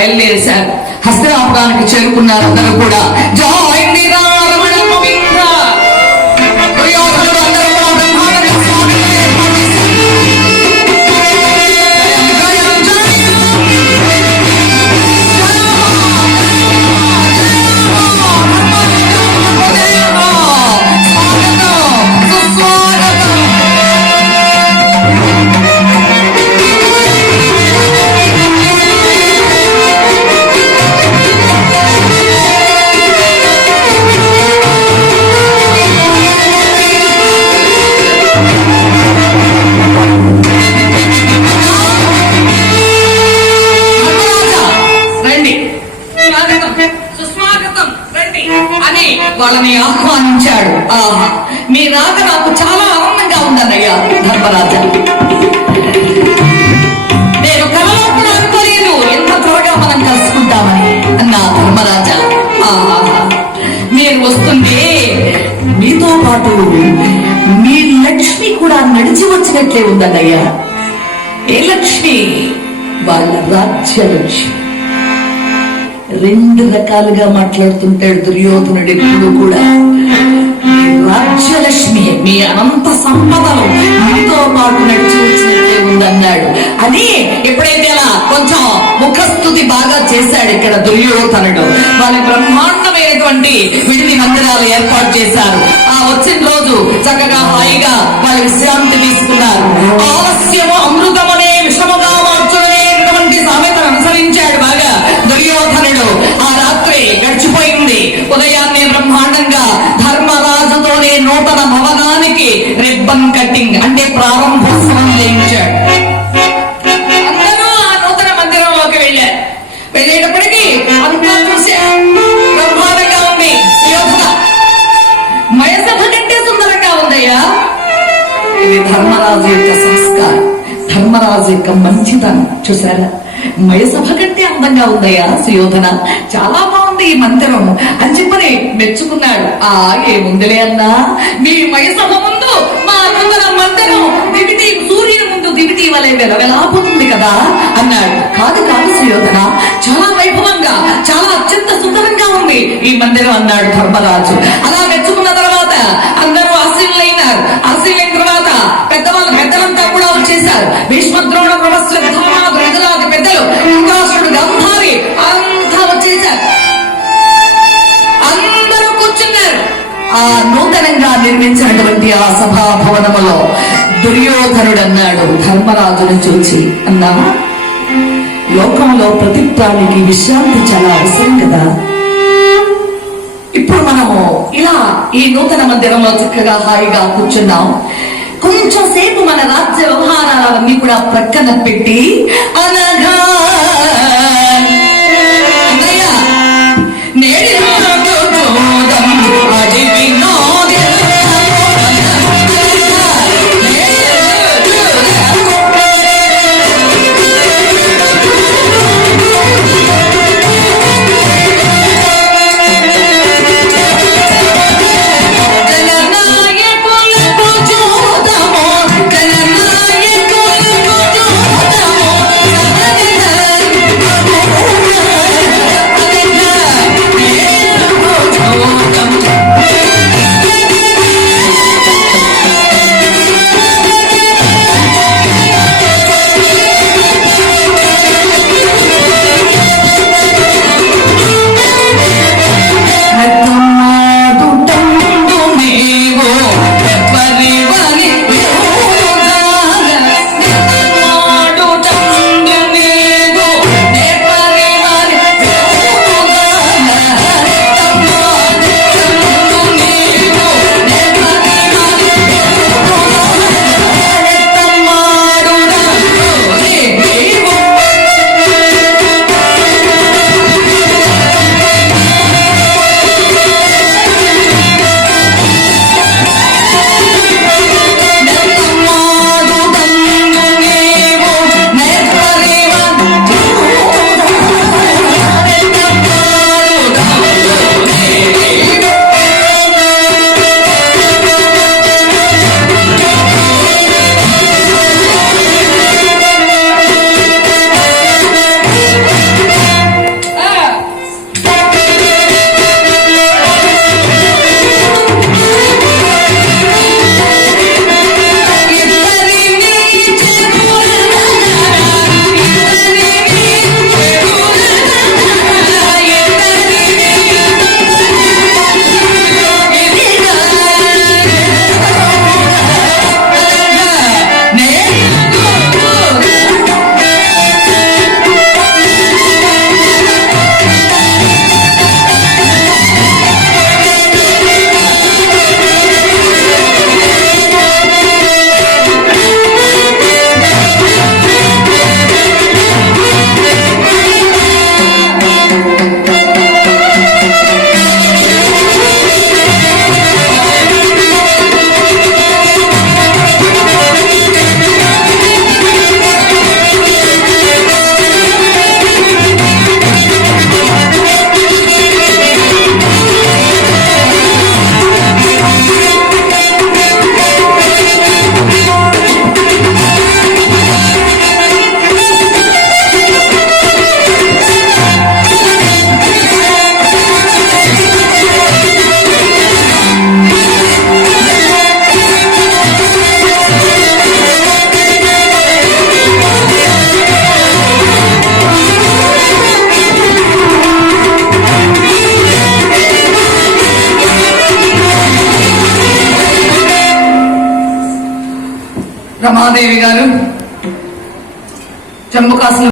బయలుదేరేశారు. హస్తినాపురానికి చేరుకున్నారు. అందరూ కూడా జై శ్రీరామరమణ గోవింద. దుర్యోధనుడు అందరూ కూడా బ్రహ్మాండంగా స్వాగతం ఏర్పాటు చేశారు. వాళ్ళని ఆహ్వానించాడు. ఆహా, మీ రాక నాకు చాలా ఆనందంగా ఉందన్నయ్యా ధర్మరాజా. నేను కలలో కూడా అనుకోలేదు ఎంత త్వరగా మనం కలుసుకుంటామని అన్నా ధర్మరాజా. ఆహా, మీరు వస్తుంటే మీతో పాటు మీ లక్ష్మి కూడా నడిచి వచ్చినట్లే ఉందన్నయ్యా. ఏ లక్ష్మి? వాళ్ళ రాజ్యలక్ష్మి. రెండు రకాలుగా మాట్లాడుతుంటాడు దుర్యోధనుడు ఎప్పుడు కూడా. రాజ్యలక్ష్మి, మీ అనంత సంపదలు మీతో పాటు నడిచి వచ్చినట్లే ఉందన్నాడు. అని ఎప్పుడైతే అలా కొంచెం ముఖస్థుతి బాగా చేశాడు ఇక్కడ దుర్యోధనుడు, వాళ్ళ బ్రహ్మాండమైనటువంటి విడిది మందిరాలు ఏర్పాటు చేశారు. ఆ వచ్చిన రోజు చక్కగా హాయిగా వాళ్ళ విశ్రాంతి తీసుకున్నారు. ఆలస్యము అమృతమనే విషముగా మార్చుకునేటువంటి సామెతను అనుసరించాడు బాగా దుర్యోధనుడు. ఆ రాత్రి గడిచిపోయింది. ఉదయాన్నే బ్రహ్మాండంగా ధర్మరాజుతోనే నూతన భవనానికి రిబ్బన్ కట్టింగ్ అంటే ప్రారంభోత్సవం చేయించాడు. అందరూ ఆ నూతన మందిరంలోకి వెళ్ళారు. వెళ్ళేటప్పటికీ అంతా చూశారు. బ్రహ్మాండంగా ఉంది. సుయోధన మయసభ కంటే సుందరంగా ఉందయ్యా. ఇది ధర్మరాజు యొక్క సంస్కారం, ధర్మరాజు యొక్క మంచితనం. చూసారా, మయసభ కంటే అందంగా ఉందయ్యా సుయోధన, చాలా బాగుంది ఈ మందిరం అని చెప్పని మెచ్చుకున్నాడు. ఏముందిలే అన్నా, మీ మయసభ ముందు మా నూతన మందిరం దివిటి సూర్యుని ముందు దివిటి వలె వెలవెలాపోతుంది కదా అన్నాడు. కాదు కాదు సుయోధన, చాలా వైభవంగా చాలా అత్యంత సుందరంగా ఉంది ఈ మందిరం అన్నాడు ధర్మరాజు. అలా మెచ్చుకున్న తర్వాత అందరూ ఆశీనులైనారు. ఆశీనులైన తర్వాత పెద్దలంతా కూడా వచ్చేశారు. భీష్మద్రోణ ప్రజలాది పెద్దలు, ఇంద్రాసుడు, గంధారి అంతా వచ్చేశారు. అందరూ కూర్చున్నారు. ఆ నూతనంగా నిర్మించినటువంటి ఆ సభా భవనములో దుర్యోధనుడు అన్నాడు ధర్మరాజును చూచి, అన్నా, లోకంలో ప్రతి ప్రాణికి విశ్రాంతి చాలా అవసరం కదా. ఇప్పుడు మనము ఇలా ఈ నూతన మందిరంలో చక్కగా హాయిగా కూర్చున్నాం. కొంచెం సేపు మన రాజ్య వ్యవహారాలన్నీ కూడా ప్రక్కన పెట్టి అనగా నేడి రమాదేవి గారు జమ్మూ కాశ్మీర్